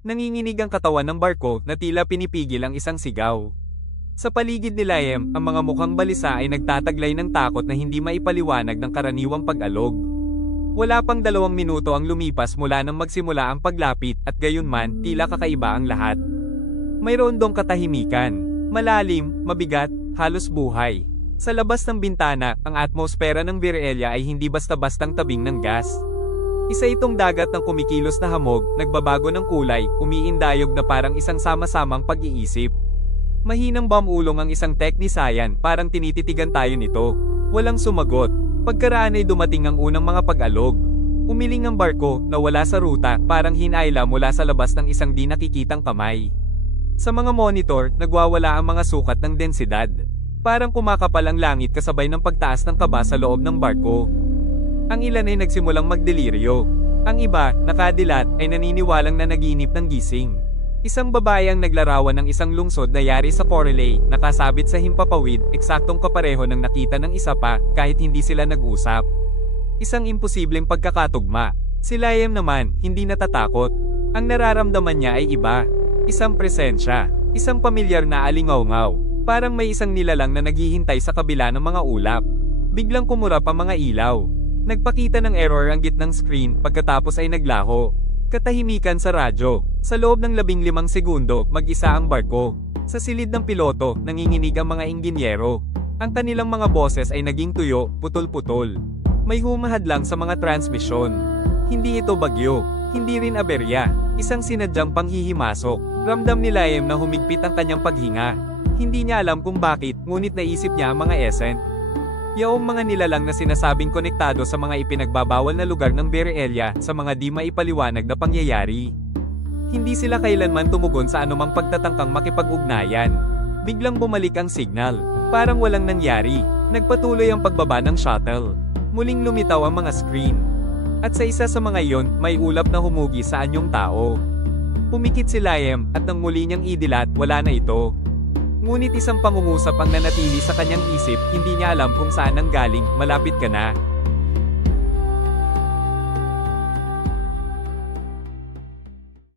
Nanginginig ang katawan ng barko na tila pinipigil ang isang sigaw. Sa paligid ni Liam, ang mga mukhang balisa ay nagtataglay ng takot na hindi maipaliwanag ng karaniwang pag-alog. Wala pang 2 minuto ang lumipas mula nang magsimula ang paglapit at gayunman tila kakaiba ang lahat. Mayroon dong katahimikan, malalim, mabigat, halos buhay. Sa labas ng bintana, ang atmosfera ng Virelia ay hindi basta-bastang tabing ng gas. Isa itong dagat ng kumikilos na hamog, nagbabago ng kulay, umiindayog na parang isang sama-samang pag-iisip. Mahinang bamulong ang isang teknisayan, parang tinititigan tayo nito. Walang sumagot. Pagkaraan ay dumating ang unang mga pag-alog. Umiling ang barko, nawala sa ruta, parang hinayla mula sa labas ng isang di nakikitang kamay. Sa mga monitor, nagwawala ang mga sukat ng densidad. Parang kumakapal ang langit kasabay ng pagtaas ng kaba sa loob ng barko. Ang ilan ay nagsimulang magdeliryo. Ang iba, nakadilat, ay naniniwalang na naginip ng gising. Isang babae ang naglarawan ng isang lungsod na yari sa Corelay, nakasabit sa himpapawid, eksaktong kapareho ng nakita ng isa pa, kahit hindi sila nag-usap. Isang imposibleng pagkakatugma. Si Liam naman, hindi natatakot. Ang nararamdaman niya ay iba. Isang presensya. Isang pamilyar na alingaw-ngaw. Parang may isang nilalang na naghihintay sa kabila ng mga ulap. Biglang kumurap ang mga ilaw. Nagpakita ng error ang gitnang screen, pagkatapos ay naglaho. Katahimikan sa radyo. Sa loob ng 15 segundo, mag-isa ang barko. Sa silid ng piloto, nanginginig ang mga inginyero. Ang kanilang mga boses ay naging tuyo, putol-putol. May humahad lang sa mga transmisyon. Hindi ito bagyo. Hindi rin aberya. Isang sinadyang panghihimasok. Ramdam ni Liam na humigpit ang kanyang paghinga. Hindi niya alam kung bakit, ngunit naisip niya ang mga essence. Yaong mga nilalang na sinasabing konektado sa mga ipinagbabawal na lugar ng Virelia sa mga di maipaliwanag na pangyayari. Hindi sila kailanman tumugon sa anumang pagtatangkang makipag-ugnayan. Biglang bumalik ang signal. Parang walang nangyari. Nagpatuloy ang pagbaba ng shuttle. Muling lumitaw ang mga screen. At sa isa sa mga iyon, may ulap na humugi sa anyong tao. Pumikit si Liam, at nang muli niyang idilat, wala na ito. Ngunit isang pangungusap ang nanatili sa kanyang isip, hindi niya alam kung saan nanggaling, malapit ka na.